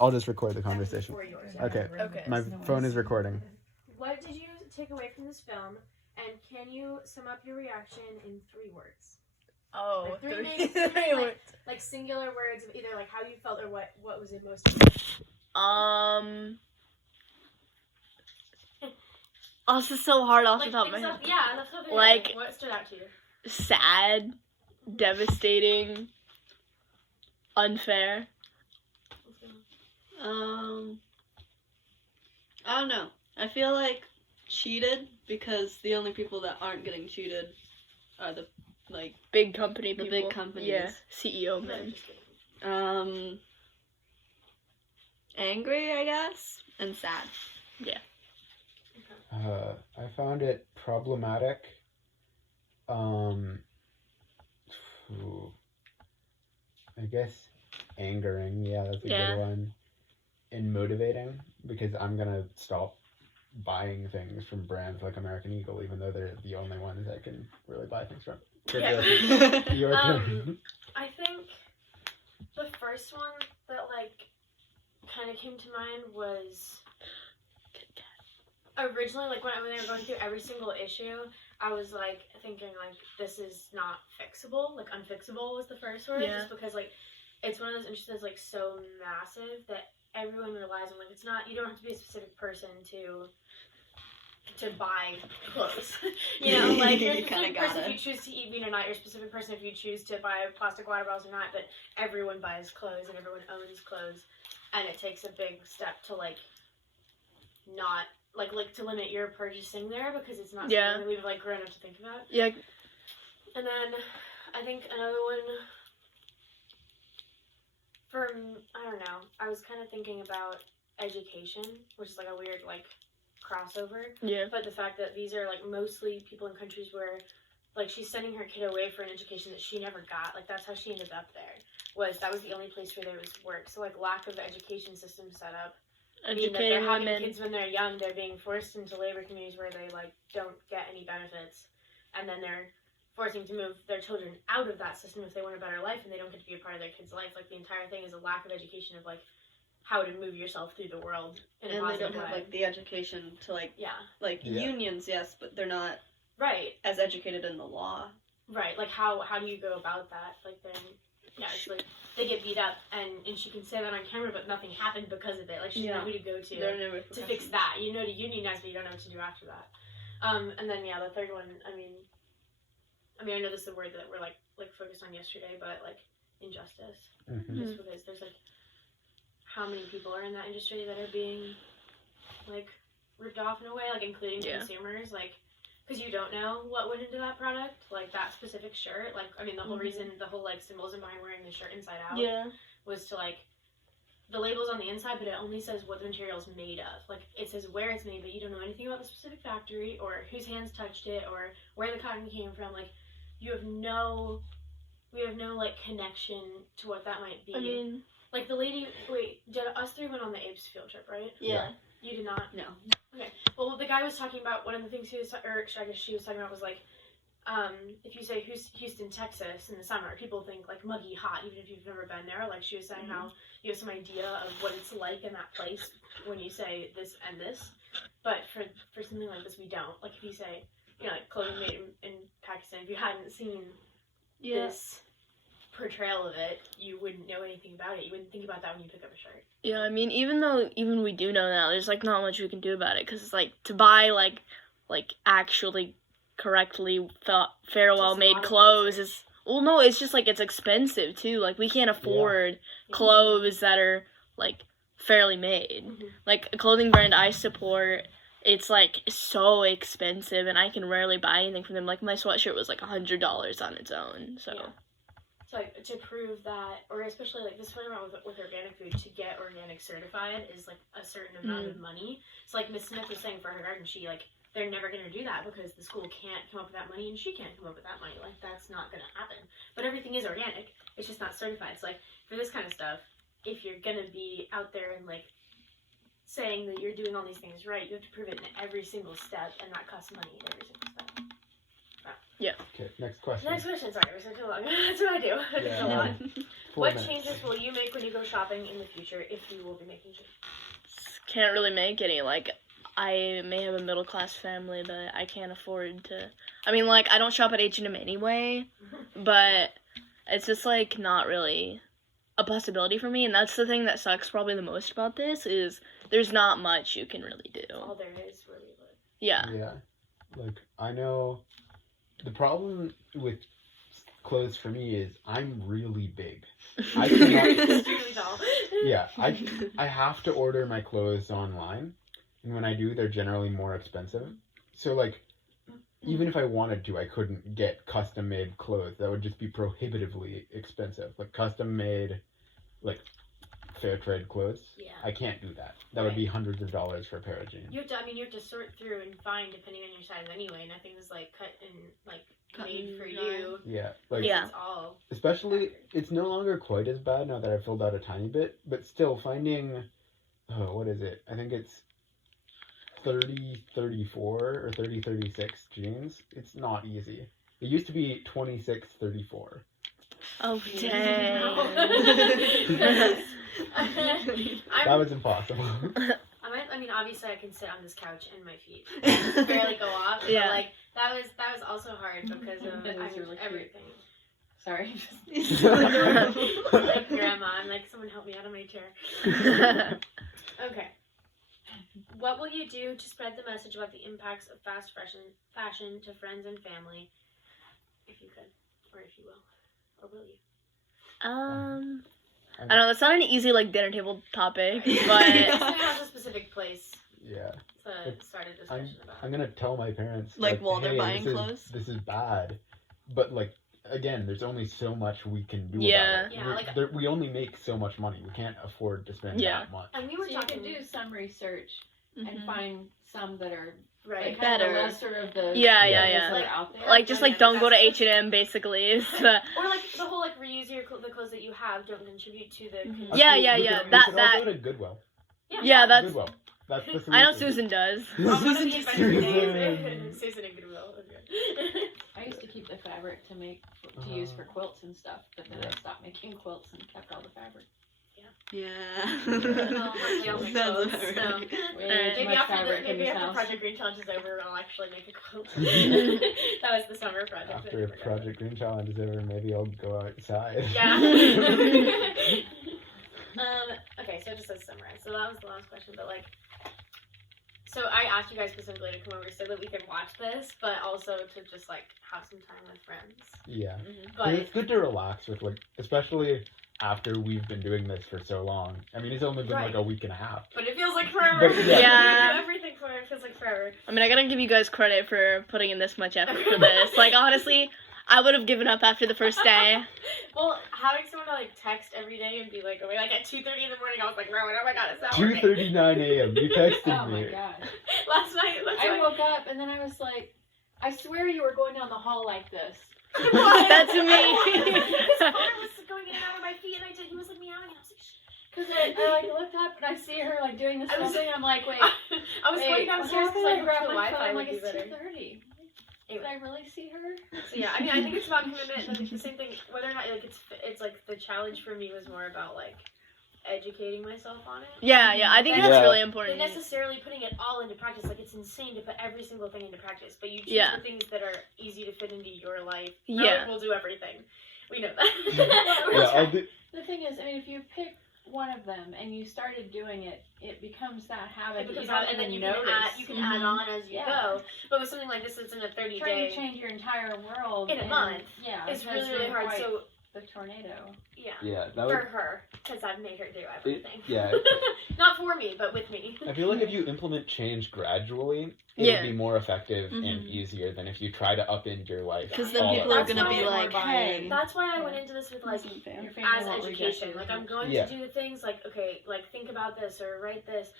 I'll just record the conversation. Okay. My phone is recording. What did you take away from this film, and can you sum up your reaction in 3 words? Oh, like three words. Like singular words of either like how you felt or what was it most important? Oh, this is so hard off the top of my head. That's what Like, what stood out to you? Sad, devastating, unfair. I don't know. I feel like cheated because the only people that aren't getting cheated are the big company the people. big companies. Yeah, CEO men. Angry, I guess, and sad. Yeah. I found it problematic. I guess angering. Yeah, that's a good one. And motivating, because I'm gonna stop buying things from brands like American Eagle, even though they're the only ones I can really buy things from. Your turn. I think the first one that kind of came to mind was originally when they were going through every single issue. I was thinking this is not fixable. Unfixable was the first word, just because it's one of those industries that's so massive that everyone relies on. It's not, you don't have to be a specific person to buy clothes. You're a specific person if you choose to eat meat or not. You're a specific person if you choose to buy plastic water bottles or not. But everyone buys clothes and everyone owns clothes, and it takes a big step to not to limit your purchasing there, because it's not something that we've grown up to think about. Yeah. And then I think another one I don't know, I was kind of thinking about education, which is a weird crossover. Yeah. But the fact that these are mostly people in countries where she's sending her kid away for an education that she never got. That's how she ended up there. That was the only place where there was work. So lack of education system set up. Mean that they're having kids when they're young. They're being forced into labor communities where they don't get any benefits, and then they're forcing to move their children out of that system if they want a better life, and they don't get to be a part of their kid's life. The entire thing is a lack of education of how to move yourself through the world in a positive way. And they don't have the education to unions, yes, but they're not as educated in the law. Right. How do you go about that? It's they get beat up, and she can say that on camera, but nothing happened because of it. She didn't know who to go to fix that. You know to unionize, but you don't know what to do after that. And then the third one. I know this is the word that we're focused on yesterday, but injustice. Mm-hmm. Just because there's how many people are in that industry that are being ripped off in a way, including consumers, because you don't know what went into that product, that specific shirt. The whole reason, the whole symbolism behind wearing the shirt inside out was to the label's on the inside, but it only says what the material's made of. It says where it's made, but you don't know anything about the specific factory or whose hands touched it or where the cotton came from. We have no connection to what that might be. The lady, us three went on the Apes field trip, right? Yeah. You did not? No. Okay. Well, the guy was talking about, one of the things she was talking about was if you say Houston, Texas in the summer, people think muggy hot, even if you've never been there. She was saying how you have some idea of what it's like in that place when you say this and this, but for something like this, we don't. If you say, clothing made in Pakistan, if you hadn't seen this portrayal of it, you wouldn't know anything about it. You wouldn't think about that when you pick up a shirt. Yeah, even we do know now, there's not much we can do about it, because it's to buy actually correctly farewell made clothes is, well, no, it's just it's expensive too. We can't afford clothes that are fairly made. A clothing brand I support, it's so expensive, and I can rarely buy anything from them. My sweatshirt was $100 on its own. So So to prove that, or especially this one around with organic food, to get organic certified is a certain amount of money. So Miss Smith was saying for her garden, they're never going to do that because the school can't come up with that money and she can't come up with that money. That's not going to happen. But everything is organic. It's just not certified. So for this kind of stuff, if you're going to be out there and saying that you're doing all these things right, you have to prove it in every single step, and that costs money in every single step. Yeah. Okay, next question. Next question. Sorry, we're so too long. That's what I do. It's a lot. 4 What minutes. changes will you make when you go shopping in the future, if you will be making changes? Can't really make any. Like, I may have a middle class family, but I can't afford to. I mean, like, I don't shop at H&M anyway, but it's just like not really a possibility for me, and that's the thing that sucks probably the most about this is there's not much you can really do. All there is, really. Yeah. Yeah. Like, I know the problem with clothes for me is I'm really big. I cannot. Extremely tall. Yeah, I have to order my clothes online, and when I do, they're generally more expensive. So, like, even if I wanted to, I couldn't get custom-made clothes. That would just be prohibitively expensive. Like, custom-made, like, fair trade clothes. Yeah. I can't do that. That would be hundreds of dollars for a pair of jeans. You have to sort through and find depending on your size anyway. Nothing is like cut and like made for you. Yeah, like It's all. especially it's no longer quite as bad now that I've filled out a tiny bit, but still finding what is it? I think it's 30-34 or 30-36 jeans. It's not easy. It used to be 26-34. Oh, dang. That was impossible. I mean, obviously, I can sit on this couch and my feet just barely go off. Yeah. But, like that was also hard because of That is really cute. everything. Sorry. Like grandma, I'm like, someone help me out of my chair. Okay. What will you do to spread the message about the impacts of fast fashion to friends and family, if you could, or if you will, or will you? I don't know, that's not an easy, like, dinner table topic, but... It has a specific place Yeah. to start a discussion about. I'm gonna tell my parents Like, while they're hey, buying this clothes? This is bad, but like again, there's only so much we can do Yeah. about it. Yeah, We only make so much money. We can't afford to spend Yeah. that much. And we were So you talking. can do some research and Mhm. find some that are Right. like kind of the Better. lesser of the Yeah, ones yeah. that are out there. Like, just, like, Yeah, don't go to that's- H&M, basically. Or like the whole like reuse the clothes that you have. Don't contribute to the. Mhm. Yeah, Actually, yeah, we yeah, could that- all go to Goodwill. Yeah, that's... Goodwill. That's the solution. I know Susan does. I'll go to the Susan just... adventure Susan. days. Susan and Goodwill. Okay. I used to keep the fabric to use for quilts and stuff, but then I stopped making quilts and kept all the fabric. Yeah. Well, we all make Sounds clothes, about so. right. Way too Maybe much after fabric in maybe this after house. Project Green Challenge is over, I'll actually make a quilt. That was the summer project. After Project Green Challenge is over, maybe I'll go outside. Yeah. Okay, so just to summarize, so that was the last question, but like, so I asked you guys specifically to come over so that we could watch this, but also to just like have some time with friends. Yeah. But it's good to relax with, like, especially after we've been doing this for so long. I mean, it's only been like a week and a half. But it feels like forever. But, yeah. We do everything for it. It feels like forever. I mean, I gotta give you guys credit for putting in this much effort for this. Like, honestly, I would have given up after the first day. Well, having someone to like text every day and be like, oh, like at 2:30 in the morning, I was like, Rowan, oh my god, it's not working. 2:39 a.m. You texted Oh me. my god. Last night. I woke up and then I was like, I swear you were going down the hall like this. That's me. His phone was going in and out of my feet, and he was like meowing, and I was like, shh. Because I like looked up and I see her like doing this I was- whole thing. I'm like, wait. I was going downstairs because I grab hooked the my Wi-Fi phone. I'm would like, be it's better. 2:30. Anyway. Did I really see her? So yeah, I mean, I think it's about commitment. Like, the same thing. Whether or not like it's like the challenge for me was more about like educating myself on it. Yeah, I think that's Yeah. really Than important. necessarily putting it all into practice. Like it's insane to put every single thing into practice, but you choose Yeah. the things that are easy to fit into your life. Yeah. We'll do everything. We know that. Yeah, I'll do. The thing is, I mean, if you pick one of them and you started doing it, it becomes that habit that you Because don't and then even you can notice. add add on as you Yeah. go. But with something like this, it's in a 30-day. Trying to change your entire world In a month. Yeah, It's that's really, really hard. quite So the tornado. yeah, Yeah, that for would. her, because I've made her do everything. Yeah. Not for me, but with me. I feel like if you implement change gradually, it Yeah. would be more effective and Mhm. easier than if you try to upend your life. Because Then all people at are once. gonna be That's like, why- hey. That's why I went into this with like Your family as won't reject education. you Like if I'm you- going Yeah. to do the things like okay, like think about this or write this.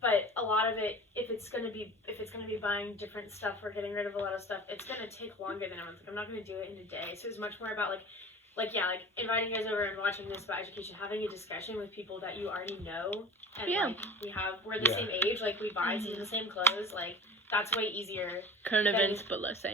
But a lot of it, if it's gonna be buying different stuff or getting rid of a lot of stuff, it's gonna take longer than a month. Like I'm not gonna do it in a day. So it's much more about like inviting you guys over and watching this about education, having a discussion with people that you already know, and Yeah. like we're the Yeah. same age, like we buy some of the same clothes, like that's way easier. Current Then- events, but less